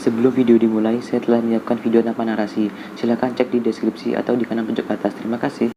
Sebelum video dimulai, saya telah menyiapkan video tanpa narasi. Silahkan cek di deskripsi atau di kanan pojok atas. Terima kasih.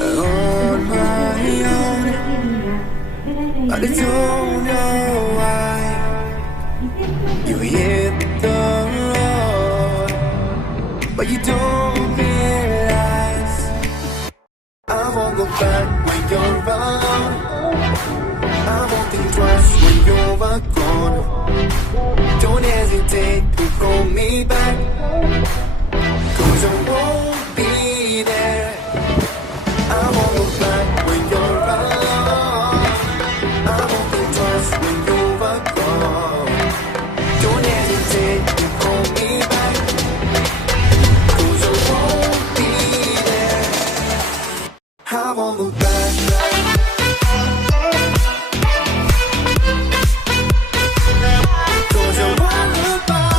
On my own, but I don't know why you hit the road, but you don't realize I won't go back when you're around. I won't think twice when you're gone. Don't hesitate to call me back, 'cause I won't be there. I won't look back when you're around. I won't think twice when you're gone. Don't hesitate to call me back, 'cause I won't be there. I won't look back. 'Cause I won't look back.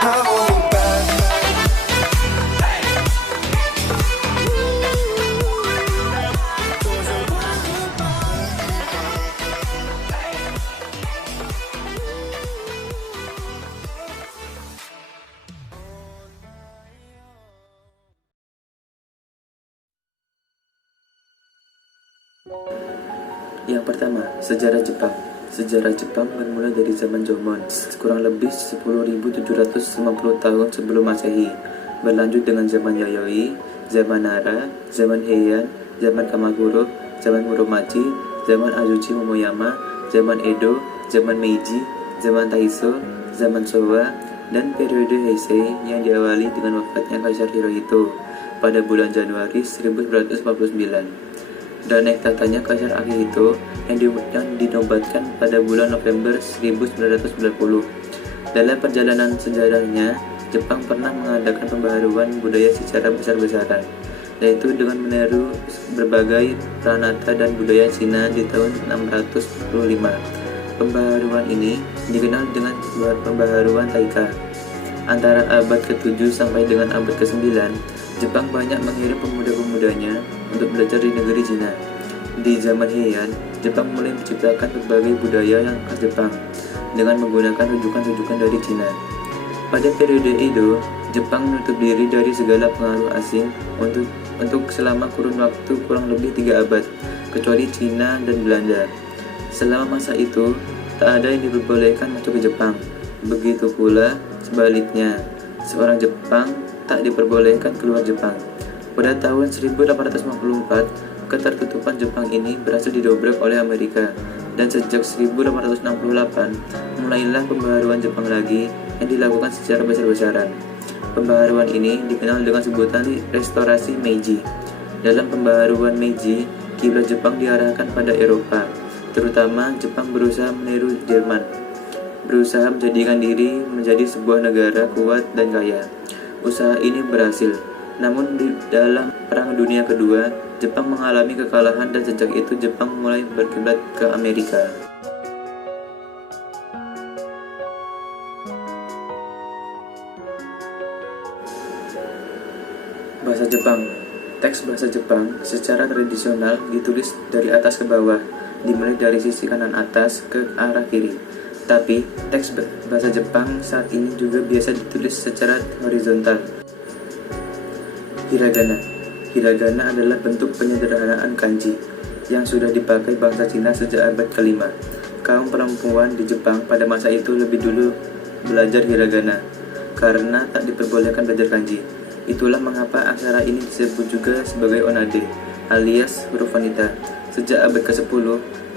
I won't look back. Yang pertama, sejarah Jepang. Sejarah Jepang bermula dari zaman Jomon, kurang lebih 10.750 tahun sebelum Masehi, berlanjut dengan zaman Yayoi, zaman Nara, zaman Heian, zaman Kamakura, zaman Muromachi, zaman Azuchi Momoyama, zaman Edo, zaman Meiji, zaman Taisho, zaman Showa, dan periode Heisei yang diawali dengan wafatnya Kaisar Hirohito pada bulan Januari 1949. Dan naik tatanya Kaisar Akihito yang dinobatkan pada bulan November 1990. Dalam perjalanan sejarahnya, Jepang pernah mengadakan pembaharuan budaya secara besar-besaran, yaitu dengan meniru berbagai pranata dan budaya Cina di tahun 645. Pembaharuan ini dikenal dengan pembaharuan Taika. Antara abad ke-7 sampai dengan abad ke-9, Jepang banyak mengirim pemuda-pemudanya untuk belajar di negeri Cina. Di zaman Heian, Jepang mulai menciptakan berbagai budaya yang khas Jepang dengan menggunakan rujukan-rujukan dari Cina. Pada periode Edo, Jepang menutup diri dari segala pengaruh asing untuk selama kurun waktu kurang lebih 3 abad, kecuali Cina dan Belanda. Selama masa itu, tak ada yang diperbolehkan masuk ke Jepang. Begitu pula sebaliknya, seorang Jepang tak diperbolehkan keluar Jepang. Pada tahun 1854, ketertutupan Jepang ini berhasil didobrak oleh Amerika, dan sejak 1868 mulailah pembaharuan Jepang lagi yang dilakukan secara besar-besaran. Pembaharuan ini dikenal dengan sebutan restorasi Meiji. Dalam pembaharuan Meiji, kiblat Jepang diarahkan pada Eropa, terutama Jepang berusaha meniru Jerman, berusaha menjadikan diri menjadi sebuah negara kuat dan kaya. Usaha ini berhasil, namun di dalam Perang Dunia Kedua, Jepang mengalami kekalahan dan sejak itu Jepang mulai berkiblat ke Amerika. Bahasa Jepang. Teks bahasa Jepang secara tradisional ditulis dari atas ke bawah, dimulai dari sisi kanan atas ke arah kiri. Tapi, teks bahasa Jepang saat ini juga biasa ditulis secara horizontal. Hiragana. Hiragana adalah bentuk penyederhanaan kanji yang sudah dipakai bangsa Cina sejak abad ke-5. Kaum perempuan di Jepang pada masa itu lebih dulu belajar hiragana karena tak diperbolehkan belajar kanji. Itulah mengapa aksara ini disebut juga sebagai onade, alias huruf wanita. Sejak abad ke-10,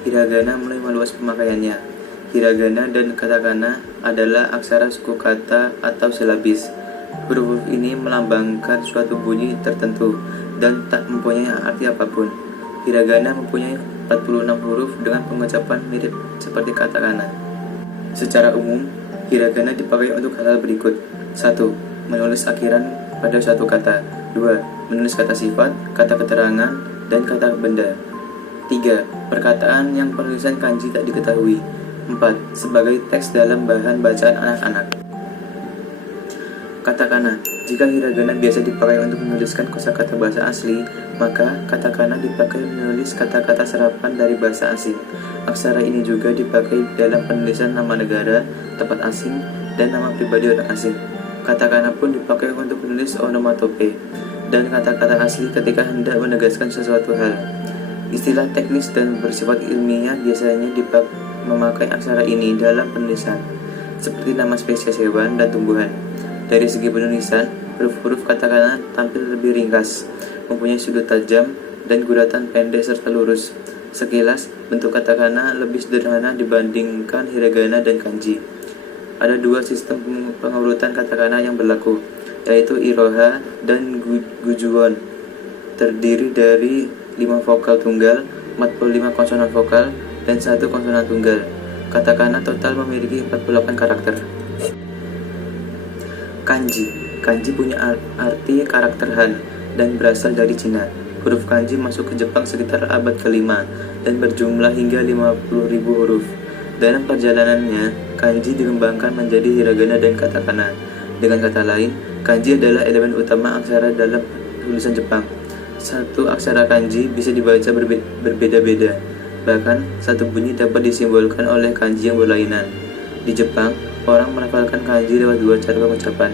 hiragana mulai meluas pemakaiannya. Hiragana dan katakana adalah aksara suku kata atau silabis. Huruf ini melambangkan suatu bunyi tertentu dan tak mempunyai arti apapun. Hiragana mempunyai 46 huruf dengan pengucapan mirip seperti katakana. Secara umum, Hiragana dipakai untuk hal-hal berikut. 1. Menulis akhiran pada suatu kata. 2. Menulis kata sifat, kata keterangan, dan kata benda. 3. Perkataan yang penulisan kanji tak diketahui. 4. Sebagai teks dalam bahan bacaan anak-anak. Katakana. Jika hiragana biasa dipakai untuk menuliskan kosakata bahasa asli, maka katakana dipakai menulis kata-kata serapan dari bahasa asing. Aksara ini juga dipakai dalam penulisan nama negara, tempat asing, dan nama pribadi orang asing. Katakana pun dipakai untuk menulis onomatope dan kata-kata asli ketika hendak menegaskan sesuatu hal. Istilah teknis dan bersifat ilmiah biasanya memakai aksara ini dalam penulisan, seperti nama spesies hewan dan tumbuhan. Dari segi penulisan, huruf-huruf katakana tampil lebih ringkas, mempunyai sudut tajam, dan guratan pendek serta lurus. Sekilas, bentuk katakana lebih sederhana dibandingkan hiragana dan kanji. Ada dua sistem pengurutan katakana yang berlaku, yaitu iroha dan gujuwon. Terdiri dari 5 vokal tunggal, 45 konsonan vokal, dan 1 konsonan tunggal. Katakana total memiliki 48 karakter. Kanji. Kanji punya arti karakter Han dan berasal dari Cina. Huruf kanji masuk ke Jepang sekitar abad ke-5 dan berjumlah hingga 50.000 huruf. Dalam perjalanannya, kanji dikembangkan menjadi hiragana dan katakana. Dengan kata lain, kanji adalah elemen utama aksara dalam tulisan Jepang. Satu aksara kanji bisa dibaca berbeda-beda. Bahkan, satu bunyi dapat disimbolkan oleh kanji yang berlainan. Di Jepang, orang melafalkan kanji lewat 2 cara pengucapan,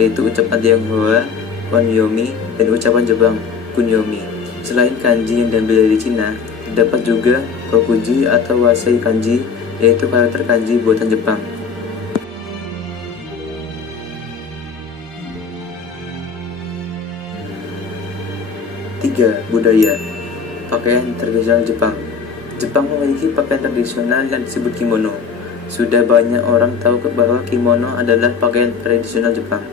yaitu ucapan Tionghoa, Onyomi, dan ucapan Jepang, Kunyomi. Selain kanji yang diambil dari Cina, terdapat juga Kokuji atau Wasei kanji, yaitu karakter kanji buatan Jepang. 3. Budaya. Pakaian tradisional Jepang. Jepang memiliki pakaian tradisional yang disebut kimono. Sudah banyak orang tahu bahwa kimono adalah pakaian tradisional Jepang.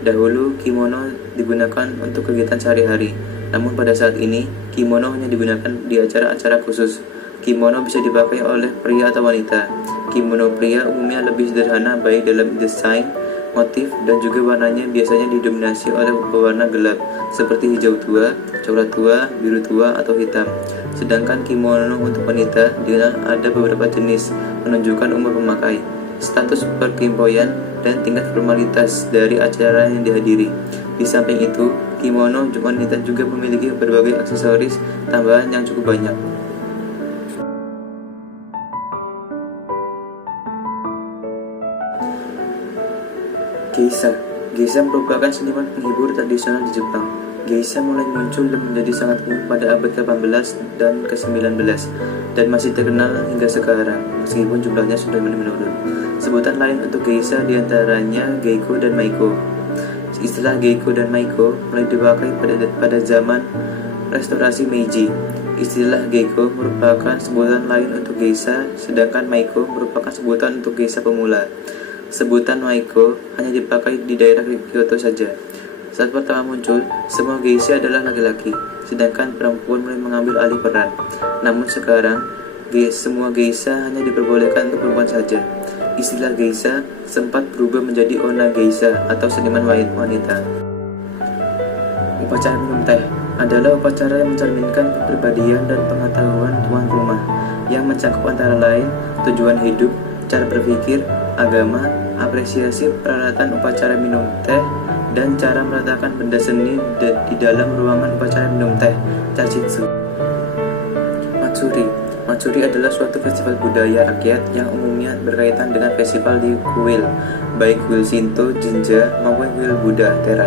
Dahulu, kimono digunakan untuk kegiatan sehari-hari. Namun pada saat ini, kimono hanya digunakan di acara-acara khusus. Kimono bisa dipakai oleh pria atau wanita. Kimono pria umumnya lebih sederhana baik dalam desain, motif, dan juga warnanya biasanya didominasi oleh pewarna gelap seperti hijau tua, coklat tua, biru tua, atau hitam. Sedangkan kimono untuk wanita dikenal ada beberapa jenis, menunjukkan umur pemakai, status perkimpoian, dan tingkat formalitas dari acara yang dihadiri. Di samping itu, kimono wanita juga memiliki berbagai aksesoris tambahan yang cukup banyak. Geisha. Geisha merupakan seniman penghibur tradisional di Jepang. Geisha mulai muncul dan menjadi sangat umum pada abad ke-18 dan ke-19 dan masih terkenal hingga sekarang, meskipun jumlahnya sudah menurun. Sebutan lain untuk geisha diantaranya geiko dan maiko. Istilah geiko dan maiko mulai dipakai pada zaman restorasi Meiji. Istilah geiko merupakan sebutan lain untuk geisha, sedangkan maiko merupakan sebutan untuk geisha pemula. Sebutan maiko hanya dipakai di daerah Kyoto saja. Saat pertama muncul, semua geisha adalah laki-laki, sedangkan perempuan mulai mengambil alih peran. Namun sekarang, semua geisha hanya diperbolehkan untuk perempuan saja. Istilah geisha sempat berubah menjadi onna geisha atau seniman wanita. Upacara minum teh adalah upacara yang mencerminkan kepribadian dan pengetahuan tuan rumah, yang mencakup antara lain tujuan hidup, cara berpikir, agama, apresiasi peralatan upacara minum teh, dan cara meletakkan benda seni di dalam ruangan upacara minum teh, chachitsu. Matsuri. Matsuri adalah suatu festival budaya rakyat yang umumnya berkaitan dengan festival di kuil, baik kuil Shinto, Jinja, maupun kuil Buddha, Tera,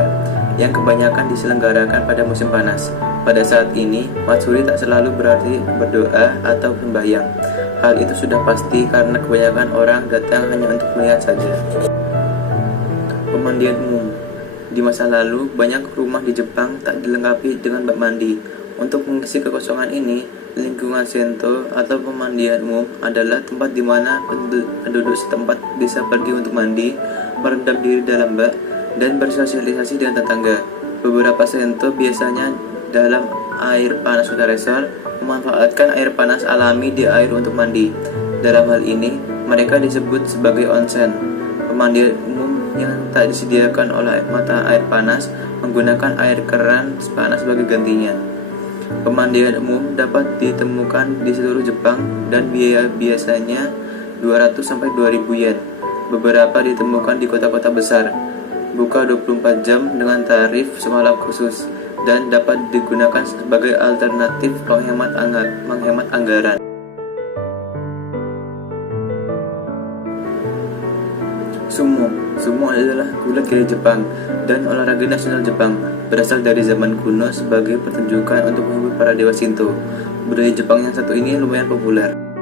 yang kebanyakan diselenggarakan pada musim panas. Pada saat ini, Matsuri tak selalu berarti berdoa atau sembahyang. Hal itu sudah pasti karena kebanyakan orang datang hanya untuk melihat saja. Pemandian umum. Di masa lalu, banyak rumah di Jepang tak dilengkapi dengan bak mandi. Untuk mengisi kekosongan ini, lingkungan sento atau pemandian umum adalah tempat di mana penduduk setempat bisa pergi untuk mandi, merendam diri dalam bak, dan bersosialisasi dengan tetangga. Beberapa sento biasanya dalam air panas Utaresor memanfaatkan air panas alami di air untuk mandi. Dalam hal ini, mereka disebut sebagai onsen. Pemandian umum yang tak disediakan oleh mata air panas menggunakan air keran panas sebagai gantinya. Pemandian umum dapat ditemukan di seluruh Jepang dan biaya biasanya 200-2000 yen. Beberapa ditemukan di kota-kota besar. Buka 24 jam dengan tarif semalam khusus dan dapat digunakan sebagai alternatif menghemat anggaran. Sumo adalah gulat dari Jepang dan olahraga nasional Jepang, berasal dari zaman kuno sebagai pertunjukan untuk menghibur para dewa Shinto. Budaya Jepang yang satu ini lumayan populer.